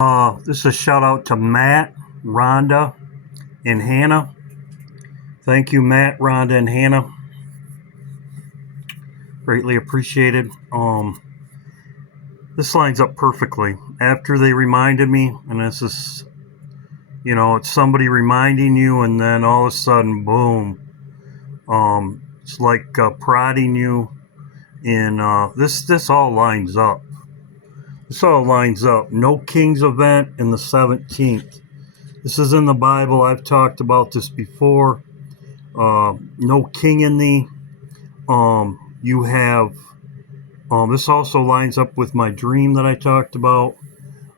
This is a shout out to Matt, Rhonda, and Hannah. Thank you, Matt, Rhonda, and Hannah. Greatly appreciated. This lines up perfectly. After they reminded me, and this is, it's somebody reminding you, and then all of a sudden, boom. It's like prodding you. And this all lines up. This all lines up. No King's event in the 17th. This is in the Bible. I've talked about this before. No king in thee. You have. This also lines up with my dream that I talked about.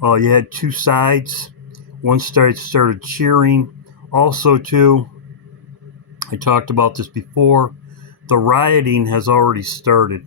You had two sides. One side started cheering. Also, too, I talked about this before. The rioting has already started.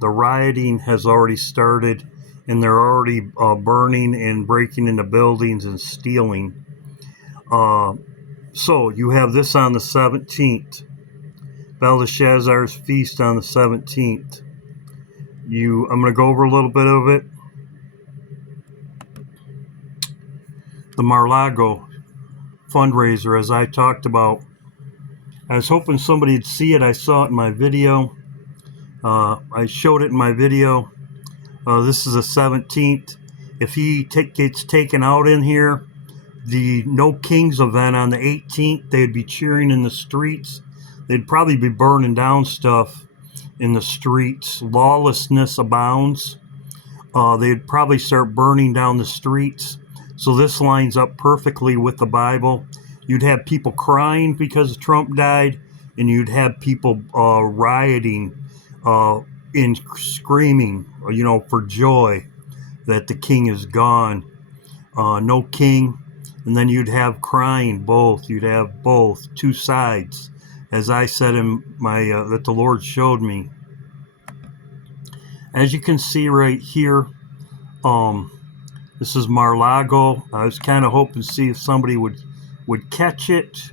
The rioting has already started, and they're already burning and breaking into buildings and stealing. So you have this on the 17th. Belshazzars feast on the 17th. I'm going to go over a little bit of it. The Mar-a-Lago fundraiser, as I talked about. I was hoping somebody would see it. I saw it in my video. I showed it in my video. This is the 17th. If he gets taken out in here, the No Kings event on the 18th, they'd be cheering in the streets. They'd probably be burning down stuff in the streets. Lawlessness abounds. They'd probably start burning down the streets. So this lines up perfectly with the Bible. You'd have people crying because Trump died, and you'd have people rioting and screaming, for joy that the king is gone. No king. And then you'd have crying both. You'd have both, two sides, as I said in my that the Lord showed me. As you can see right here, this is Mar-a-Lago. I was kind of hoping to see if somebody would catch it.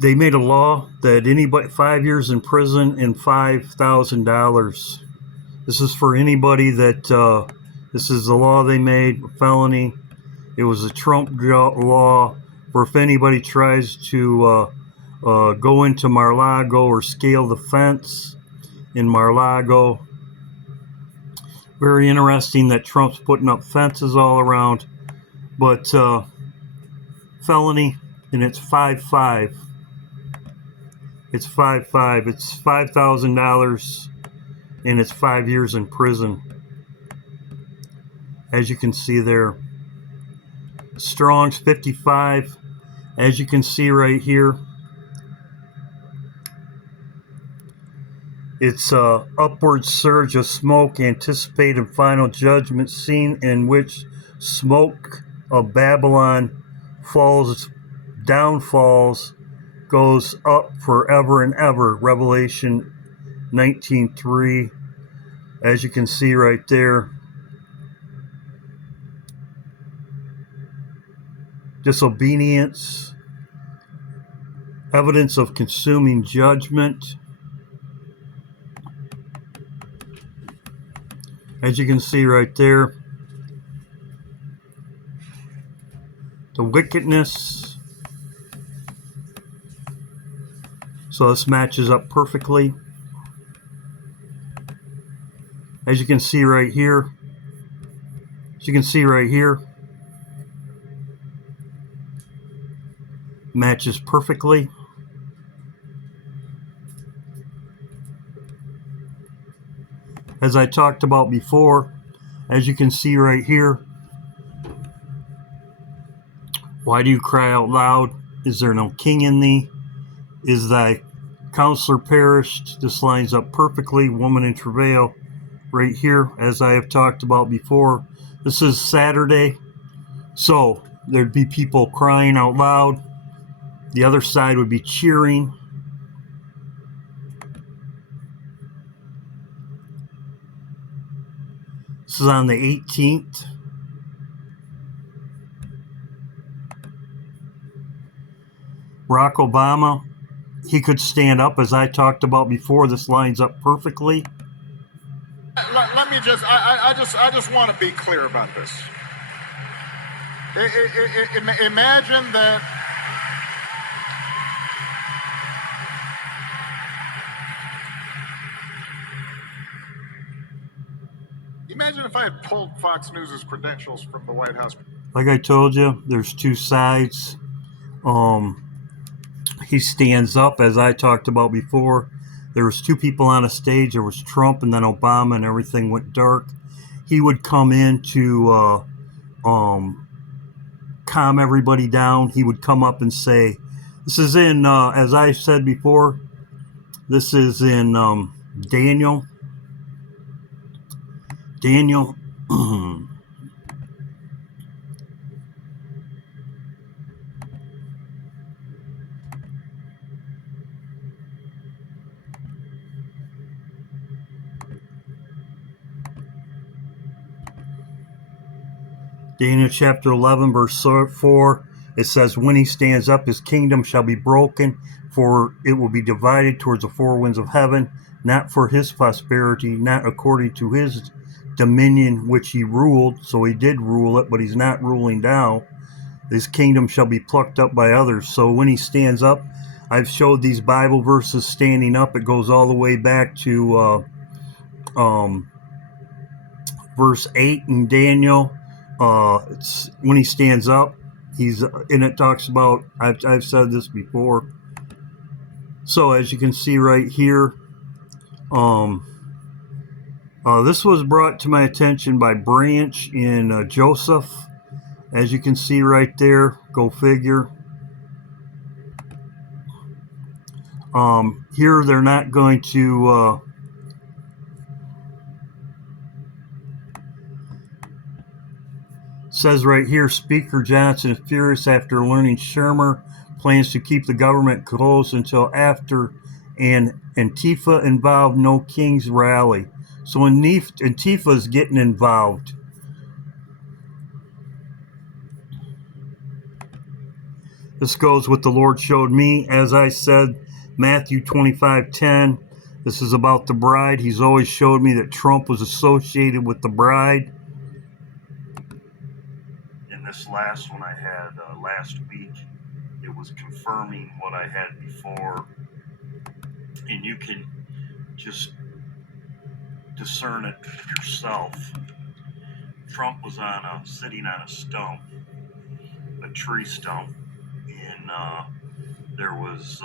They made a law that anybody 5 years in prison and $5,000. This is for anybody that this is the law they made, felony. It was a Trump law where if anybody tries to go into Mar-a-Lago or scale the fence in Mar-a-Lago. Very interesting that Trump's putting up fences all around, but felony, and it's 5.5. It's 5.5. It's $5,000, and it's 5 years in prison. As you can see there, Strong's 55. As you can see right here, it's a upward surge of smoke, anticipated final judgment scene in which smoke of Babylon downfalls, goes up forever and ever. Revelation 19:3. As you can see right there. Disobedience. Evidence of consuming judgment. As you can see right there, the wickedness. So this matches up perfectly. As you can see right here, matches perfectly. As I talked about before, as you can see right here, why do you cry out loud? Is there no king in thee? Is thy counselor perished? This lines up perfectly. Woman in travail right here, as I have talked about before. This is Saturday, so there'd be people crying out loud. The other side would be cheering. This is on the 18th. Barack Obama, he could stand up, as I talked about before. This lines up perfectly. Let me just, I just want to be clear about this. Imagine that. Imagine if I had pulled Fox News' credentials from the White House. Like I told you, there's two sides. He stands up, as I talked about before. There was two people on a stage. There was Trump and then Obama, and everything went dark. He would come in to calm everybody down. He would come up and say, this is in, as I said before, this is in Daniel. Daniel chapter 11, verse 4, it says, when he stands up, his kingdom shall be broken, for it will be divided towards the four winds of heaven, not for his prosperity, not according to his dominion which he ruled. So he did rule it, but he's not ruling now. His kingdom shall be plucked up by others. So when he stands up, I've showed these Bible verses standing up. It goes all the way back to verse 8 in Daniel. It's when he stands up, and it talks about, I've said this before. So as you can see right here, this was brought to my attention by Branch in Joseph. As you can see right there, go figure. Here they're not going to says right here, Speaker Johnson is furious after learning Shermer plans to keep the government closed until after an Antifa-involved No Kings rally. So Antifa is getting involved. This goes with the Lord showed me, as I said, Matthew 25:10. This is about the bride. He's always showed me that Trump was associated with the bride. This last one I had last week, it was confirming what I had before, and you can just discern it yourself. Trump was sitting on a stump, a tree stump, and there was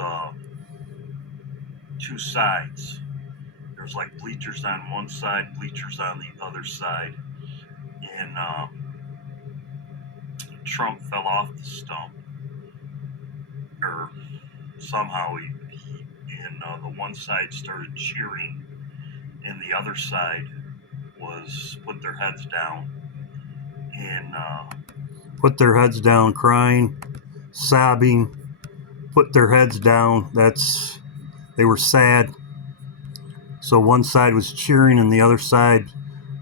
two sides. There's like bleachers on one side, bleachers on the other side, and Trump fell off the stump, or somehow the one side started cheering, and the other side was put their heads down, and put their heads down, crying, sobbing, put their heads down. They were sad. So one side was cheering, and the other side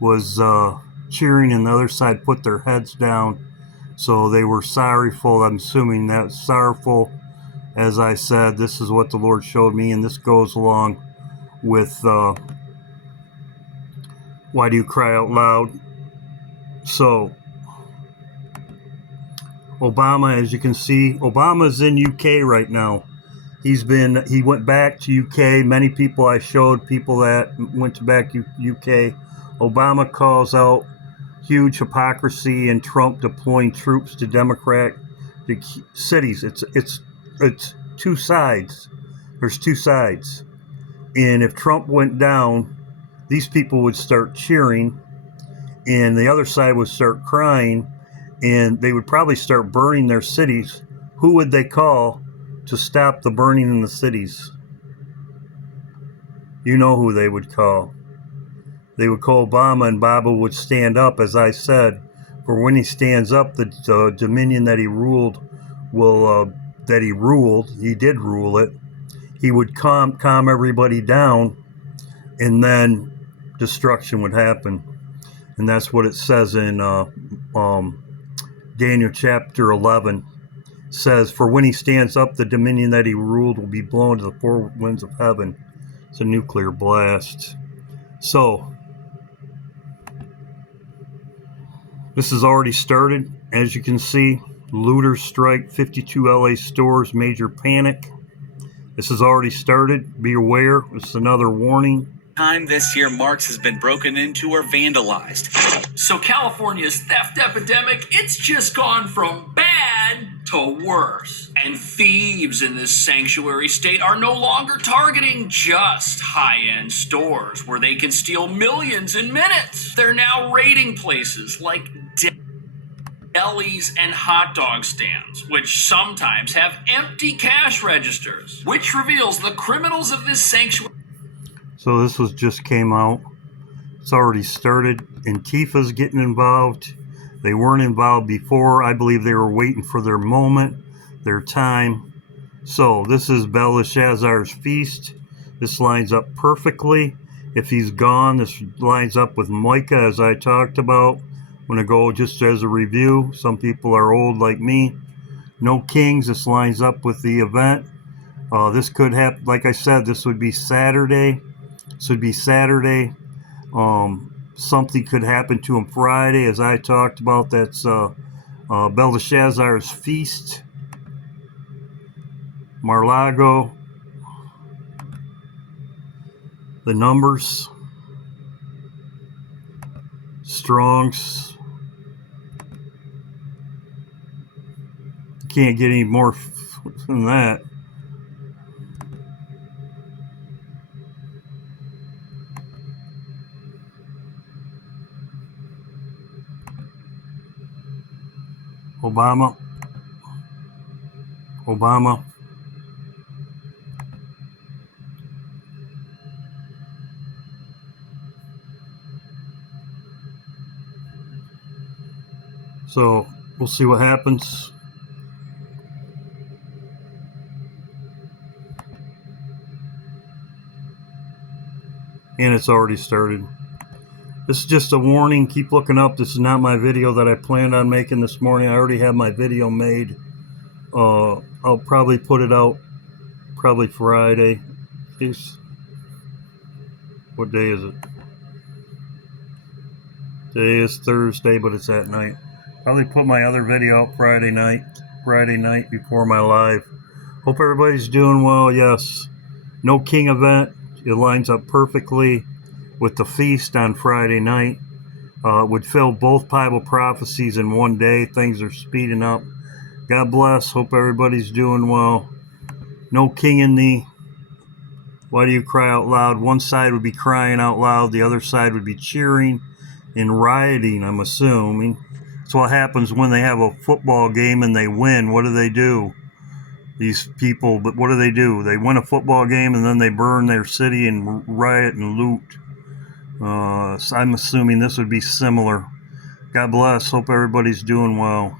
was cheering, and the other side put their heads down. So they were sorrowful. I'm assuming that sorrowful. As I said, this is what the Lord showed me, and this goes along with why do you cry out loud? So Obama, as you can see, Obama's in UK right now. He went back to UK. Many people I showed, people that went back to UK. Obama calls out huge hypocrisy in Trump deploying troops to Democratic cities. It's two sides. There's two sides. And if Trump went down, these people would start cheering, and the other side would start crying, and they would probably start burning their cities. Who would they call to stop the burning in the cities? You know who they would call. They would call Obama, and Baba would stand up, as I said. For when he stands up, the dominion that he ruled he did rule it. He would calm everybody down, and then destruction would happen. And that's what it says in Daniel chapter 11. It says, for when he stands up, the dominion that he ruled will be blown to the four winds of heaven. It's a nuclear blast. So This has already started. As you can see, looters strike 52 LA stores, major panic. This has already started. Be aware. This is another warning. Time this year, Marks has been broken into or vandalized. So California's theft epidemic, it's just gone from bad to worse. And thieves in this sanctuary state are no longer targeting just high-end stores where they can steal millions in minutes. They're now raiding places like delis and hot dog stands, which sometimes have empty cash registers, which reveals the criminals of this sanctuary. So this was just came out. It's already started. Antifa's getting involved. They weren't involved before. I believe they were waiting for their moment, their time. So this is Belshazzars' feast. This lines up perfectly. If he's gone, this lines up with Micah, as I talked about. I'm going to go just as a review. Some people are old like me. No kings. This lines up with the event. This could happen. Like I said, this would be Saturday. This would be Saturday. Something could happen to him Friday, as I talked about. That's Belshazzar's feast. Mar-a-Lago. The numbers. Strongs. Can't get any more than that. Obama. So we'll see what happens. And it's already started. This is just a warning. Keep looking up. This is not my video that I planned on making this morning. I already have my video made. I'll probably put it out probably Friday. What day is it? Today is Thursday, but it's at night. Probably put my other video out Friday night before my live. Hope everybody's doing well. Yes. No king event. It lines up perfectly with the feast on Friday night. Would fill both Bible prophecies in one day. Things are speeding up. God bless. Hope everybody's doing well. No king in thee. Why do you cry out loud? One side would be crying out loud. The other side would be cheering and rioting, I'm assuming. That's what happens when they have a football game and they win. What do? These people, but what do? They win a football game and then they burn their city and riot and loot. So I'm assuming this would be similar. God bless. Hope everybody's doing well.